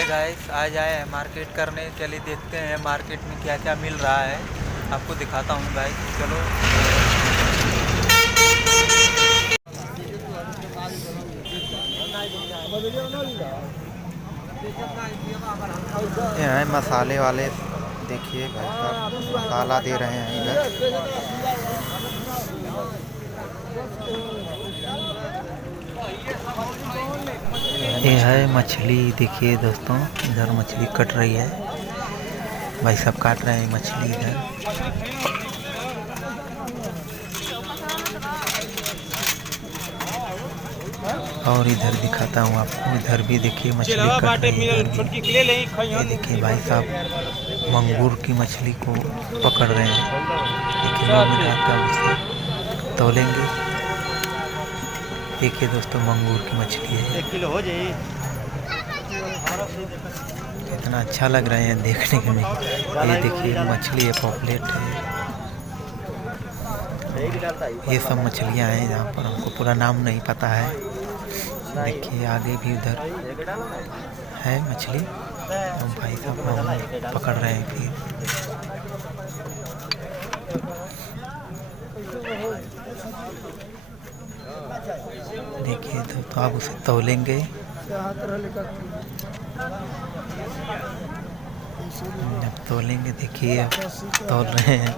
Hi guys, आज आए हैं मार्केट करने। चलिए देखते हैं मार्केट में क्या क्या मिल रहा है, आपको दिखाता हूँ गाइस। चलो। ये हैं मसाले वाले, देखिए भाई साहब मसाला दे रहे हैं इधर। ये है मछली, देखिए दोस्तों, इधर मछली कट रही है। भाई साहब काट रहे हैं मछली इधर। और इधर दिखाता हूँ आपको, इधर भी देखिए मछली कट रही है। ये देखिए भाई साहब मंगूर की मछली को पकड़ रहे हैं। देखिए मुँह में डालकर उसे तौलेंगे। देखिए दोस्तों मंगूर की मछली है, 1 किलो हो जाए। इतना अच्छा लग रहे हैं देखने में। ये देखिए मछली है, पॉपलेट है। ये सब मछलियाँ हैं, यहाँ पर हमको पूरा नाम नहीं पता है। देखिए आगे भी उधर है मछली, हम भाई साहब पकड़ रहे हैं। फिर देखिए तो आप उसे तौलेंगे। जब तौलेंगे, देखिए अब तौल रहे हैं,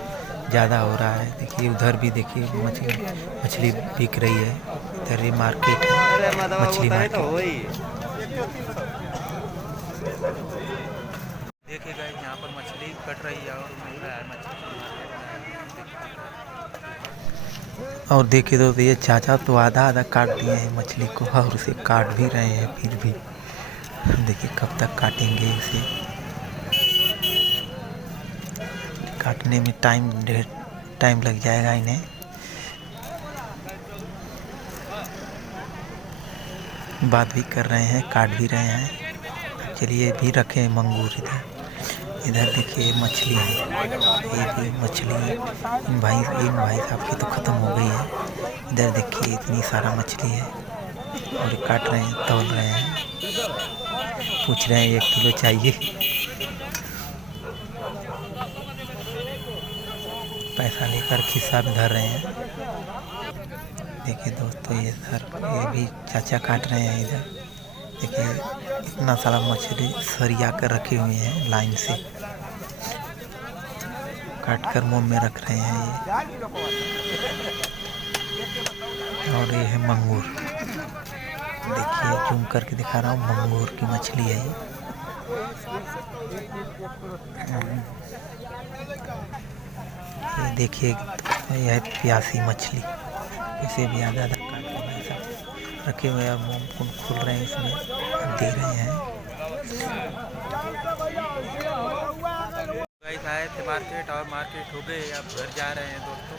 ज़्यादा हो रहा है। देखिए उधर भी देखिए मछली बिक रही है। इधर ये मार्केट है, मछली मार्केट। देखिए गाइस, यहाँ पर मछली कट रही है और मिल रहा है मछली। और देखिए तो ये चाचा तो आधा आधा काट दिए हैं मछली को, और उसे काट भी रहे हैं। फिर भी देखिए कब तक काटेंगे इसे। काटने में टाइम लग जाएगा इन्हें। बात भी कर रहे हैं, काट भी रहे हैं। चलिए भी रखे मंगूर इधर। इधर देखिए मछली है, ये भी मछली है। इन भाई साहब की तो ख़त्म हो गई है। इधर देखिए इतनी सारा मछली है और काट रहे हैं, तौल रहे हैं। पूछ रहे हैं 1 किलो चाहिए। पैसा लेकर खिस्सा में धर रहे हैं। देखिए दोस्तों ये भी चाचा काट रहे हैं इधर। देखिए इतना सारा मछली सरिया कर रखे हुए हैं लाइन से, काट कर मुंह में रख रहे हैं ये। और ये है मंगूर, देखिए जूम करके दिखा रहा हूँ, मंगूर की मछली है ये। ये देखिए यह है प्यासी मछली, इसे भी आधा आधा काट के भाई साहब रखे हुए हैं। मुंह खुल रहे हैं, इसमें दे रहे हैं। आए थे मार्केट और मार्केट हो गए, अब घर जा रहे हैं दोस्तों।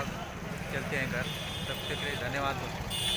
अब चलते हैं घर। तब तक के लिए धन्यवाद दोस्तों।